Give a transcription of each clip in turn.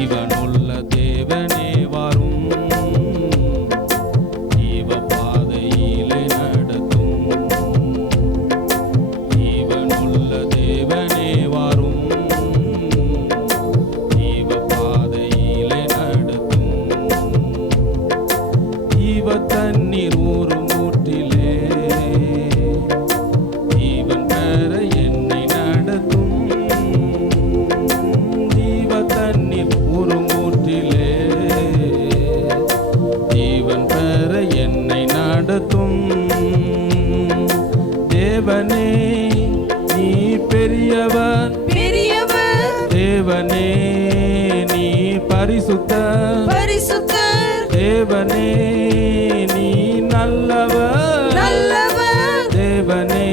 ஜீவனுள்ள தேவனே வாரும், ஜீவ பாதையிலே நடத்தும். ஜீவனுள்ள தேவனே வாரும், ஜீவ பாதையிலே நடத்தும். ஜீவ தண்ணீர் ஊறும் ஊற்றிலே ஜீவன் பெற என்னை நடத்தும். ஜீவ தண்ணீர் ஊறும் ஊற்றிலே ஜீவன் பெற என்னை நடத்தும். தேவனே நீ பெரியவர், பெரியவர். தேவனே நீ பரிசுத்தர், பரிசுத்தர். தேவனே நீ நல்லவர், நல்லவர். தேவனே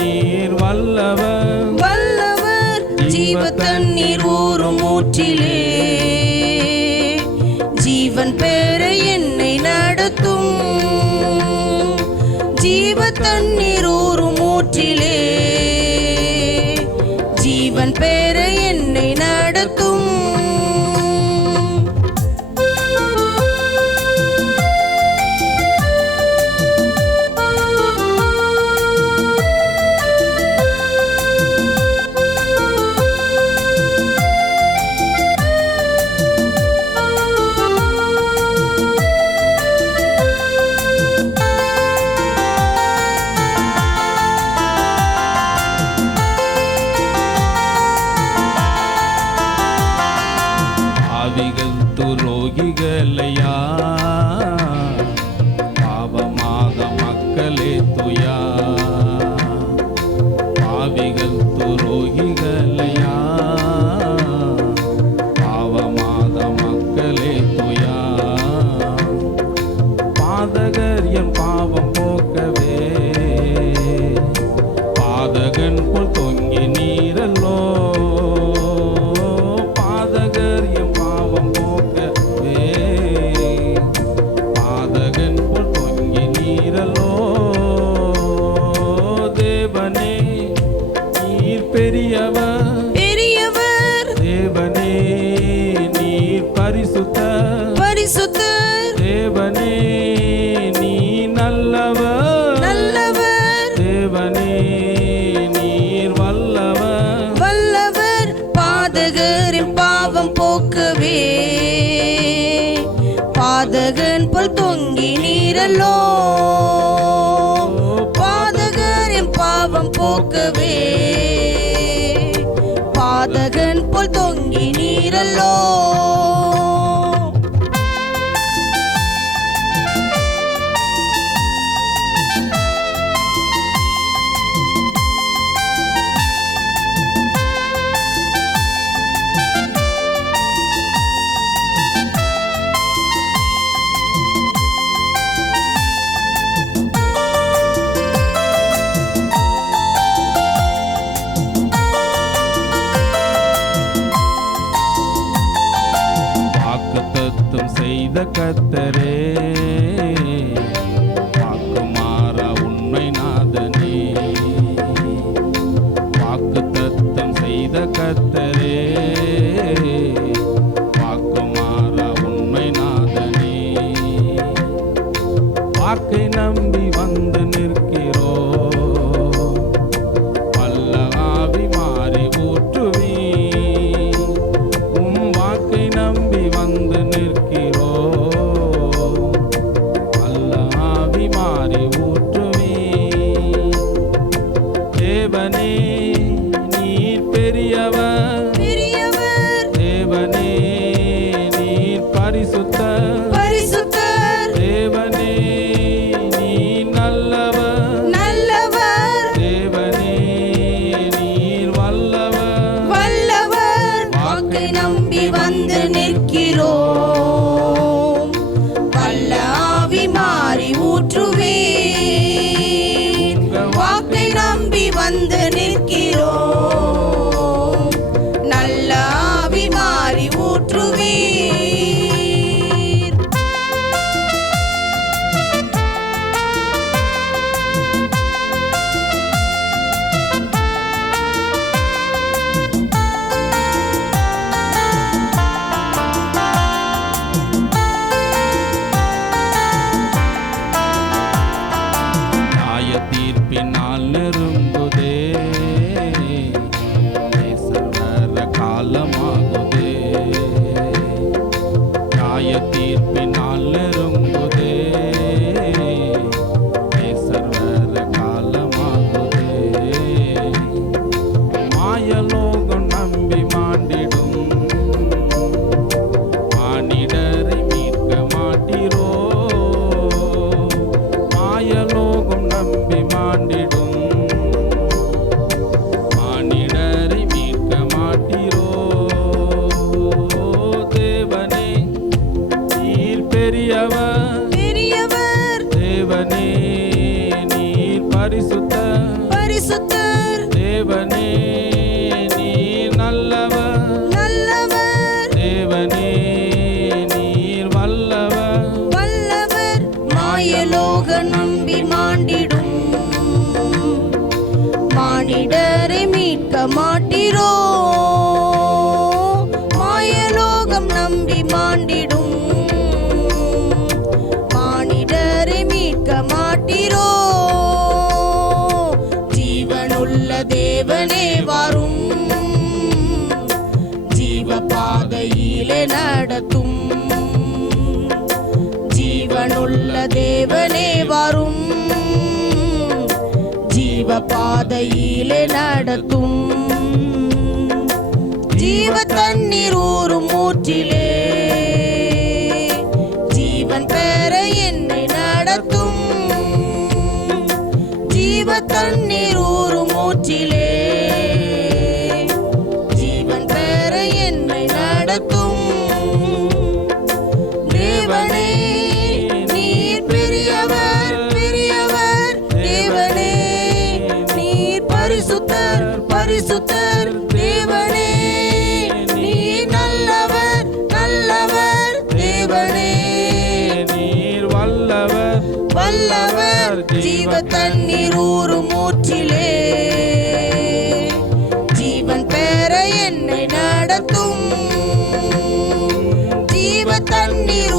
நீர் வல்லவர், வல்லவர். ஜீவ தண்ணீர் ஊறும் ஊற்றிலே ஜீவன் பெற என்னை நடத்தும். ஜீவ தண்ணீர் ஊறும் ஊற்றிலே ஜீவன் பெற என்னை நடத்தும். பாவிகள் துரோகிகளையா, பாவமாத மக்களே துயா. பாவிகள் துரோகிகளையா, பாவமாத மக்களே துயா. பாதகர் என் பாவம் போக்கவே பாதகன் போல் தொங்கி நீரல்லோ. பாதகர் என் பாவம் போக்கவே பாதகன் போல் தொங்கி நீரல்லோ. தேவனே நீர் பெரியவர், பெரியவர். தேவனே நீர் பரிசுத்தர், பரிசுத்தர். தேவனே நீ நல்லவர், நல்லவர். தேவனே நீர் வல்லவர், வல்லவர். பாதகரின் பாவம் போக்கவே பாதகன் போல் தொங்கி நீரல்லோ. பாதகரின் பாவம் போக்கவே பாதகன் போல் தொங்கி நீரல்லோ. வாக்குத்தத்தம் செய்த கர்த்தரே, வாக்குமாறா உண்மை நாதனே. வாக்குத்தத்தம் செய்த கர்த்தரே, வாக்குமாறா உண்மை நாதனே. வாக்கை நம்பி வந்து நிற்கிறோ, வல்ல ஆவி மாறி ஊற்றுவி. உம் வாக்கை நம்பி வந்து நிற்கிறோ, வல்ல ஆவி மாறி ஊற்றுவி. தேவனே நீர் பெரியவர், பெரியவர். தேவனே நீர் பரிசுத்தர், பரிசுத்தர். தேவனே நீ நல்லவர், நல்லவர். தேவனே நீர் வல்லவர், வல்லவர். வாக்கை நம்பி வந்து நிற்கிறோம், வல்ல ஆவி மாறி ஊற்றுவீர். வாக்கை நம்பி வந்து நிற்கிறோம், நல்ல ஆவி மாறி ஊற்றுவீர். பாதையிலே நடத்தும். ஜீவனுள்ள தேவனே வரும், ஜீவ பாதையிலே நடத்தும். ஜீவ தண்ணீர் ஊறும் ஊற்றிலே ஜீவன் பெற என்னை நடத்தும். ஜீவ தண்ணீர் ஊறும் ஊற்றிலே ஜீவன் பெற என்னை நடத்தும். தேவனே நீர் பெரியவர் பெரியவர், தேவனே நீர் பரிசுத்தர் பரிசுத்தர், தேவனே நீர் நல்லவர் நல்லவர், தேவனே நீர் வல்லவர் வல்லவர். ஜீவ தண்ணீர் ஊறும் ஊற்றிலே ஜீவன் பெற என்னை நடத்தும். ஜீவ தண்ணீர்